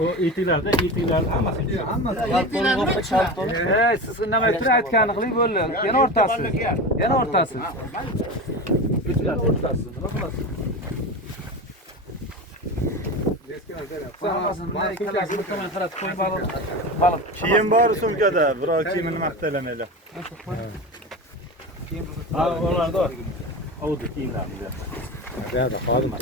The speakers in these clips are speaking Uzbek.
O itiklarda hammasi. Siz indamay turib aytganini qiling bo'ldi. Yana o'rtasi. Yana o'rtasi. O'rtasi. Nima qilasiz? Kiyim bor sumkada, biroq kiyimini maqtalamanglar. Ha, ularda bor. Oldu kiyimlarni. Nerede? Halim.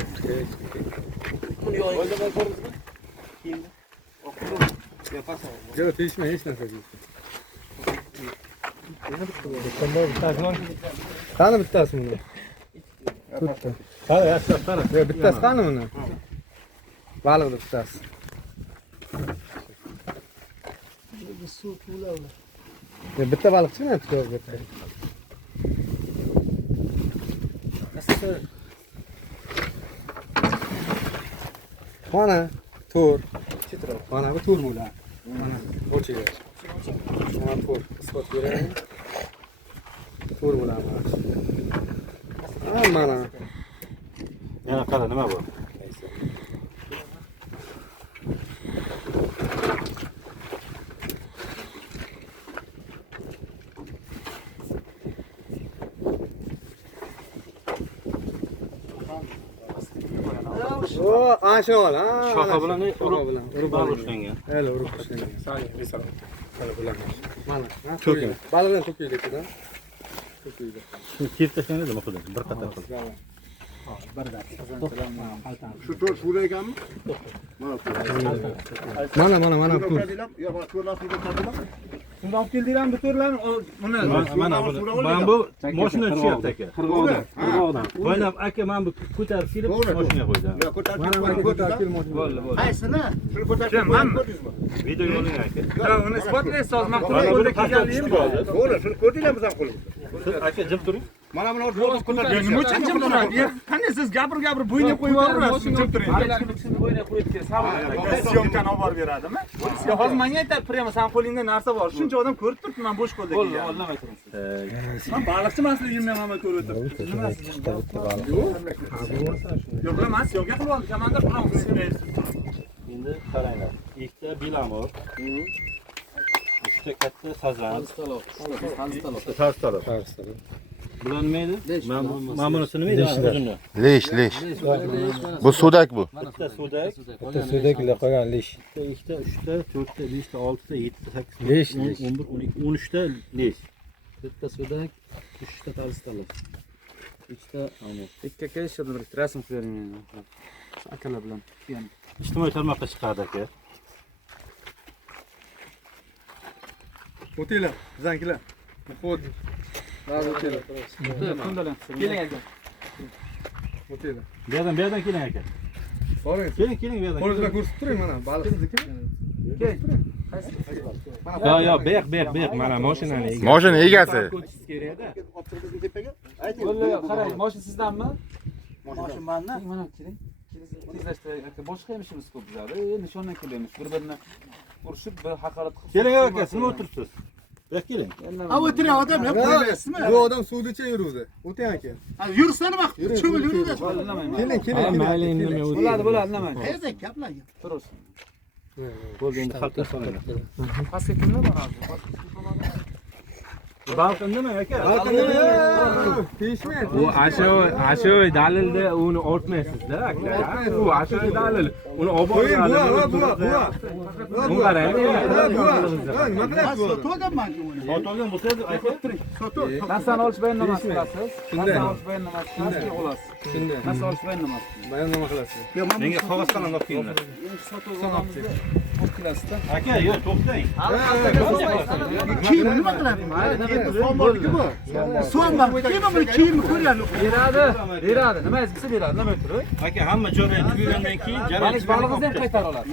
Gel değişme hiç ne söylüyorsun? Kanı bittas bunu. Tuttu. Hadi yaşlar sana. Ya bittas kanı bunu. Balık bittas. Ya bitta balıkçı mı tutuyor bitta? Mana tur. Mana bu tur mula. Mana bu çiğ. Mana tur. Ispat görelim. Tur mula mana. Mana. Yana qara nima bu? O aşağı ol ha. Shoxa bilan urib urushlangan. Öyle urib urushlangan. Sağ misal. Qara bilan. Mana. To'kin. Balıqdan to'kiydi-da. To'kiydi. Kiyib tashlanglar nima qildim? Bir qator qildim. Şu tur şuraya gelmiş. Mana tur. Ya bak turlar şurada kaldılar. Bundan olib keldilar bu turlarni Mana bu mashina tushyapti aka. Qirg'oqdan. O'ynab aka men bu ko'tarib kelib mashinaga qo'ydim. Ya ko'tarib Mana ko'tarib bo'ldi. Qaysini? Shuni ko'tarib ko'rdingizmi? Video yo'ling aka. Ha, uni isbotlaysiz hozir men Mana qo'lda buni kelganligim bor. To'g'ri, shuni ko'rdinglar bizdan qo'limizda. Siz aka jim turing. Mana buni o'rtaga ko'tarib. Nima uchun jim turadi? Qanday siz gapir bo'yniga qo'yib yuborasiz? Jim turing. Bo'yniga qo'yib kelsa, Syomkani olib borib beradimi? Ya hozir menga aytadi, "Prema, sen qo'lingda narsa bor." Shuncha odam ko'rib turibdi, men bo'sh qo'lda kelganman. Bo'ldi, olmay turibsiz. Men baliqchi emasligimni ham ko'rib turibdi. Nima siz? Yo'q, men syomka qilib oldim. Kamanda qilib Endi qaranglar. Ikkita bilamor. Uchta katta sazan. Sarstaloq. Bular nima edi? Men bunisi nima edi? Lesh. Bu sudak bu. Bitta sudak, Bitta sudaklar qolgan lesh. ikkita, uchta, to'rtta, beshta, oltita, yettita, sakkizta, Lesh, 10, 11, 12, 13ta lesh. Bitta sudak, 3ta talistaloq. 3ta, ana. Ikki kelishadi, bir rasm qo'ying meni. Akalar bilan. Ijtimoiy tarmoqqa chiqadi aka. O'tinglar, bizankilar. Xod. Hadi o'tinglar. Keling aka. O'tinglar. Bu yerdan keling aka. Boring. Keling bu yerdan. Qo'lingizdan ko'rsatib turing mana, baliqnizniki. Yo, beq, mana mashinani egasi. Mashina egasi. Optirimizni tepaga. Ayting. Qarang, mashina sizdanmi? Mashina manda. Mana keling. Tezlashtiraylik aka. Boshqa ham ishimiz ko'p bizlarda. Endi shundan kelamiz. Bir-birini urishib, bir haqorat qilib. Keling aka, nima o'tiribsiz? Bek keling. Ha o'tiring odam, hep qo'yasizmi? Bu odam suvdicha yuruvdi. O'ting aka. Ha yursa nima? Cho'mil yuradi. Keling. Bo'ladi, nima? Qayerda gaplar? Turursin. Bo'ldi, endi xalqqa solinglar. Pastga kimlar bor hozir? Balqin nima aka? Deyishmaydi. Bu aşağı dalilde onu ortmayasizda aka. Bu aşağı dalil. Onu Qo'ying, oboradi. bu. Bunu qarang. Nima qilyapsiz bu? So'raman ki uni. Sotolgan bo'lsa aka. Narsani olish bayonnomasi qilasiz. Narsani olish bayonnomasi qilasiz, olasiz. Shunda. Narsani olish bayonnomasi. Bayonnoma qilasiz. Menga qog'oz qalam olib kelinglar. Qilasizda. Aka, yo'q, to'xtang. Kiyim nima qiladi? Endi son borligi bu. Son bor. Nima bu kiyimni ko'radi? Beradi. Nima desa beradi, nima turib? Aka, hamma joydan tugagandan keyin Balig'ingizni ham qaytarib olasiz.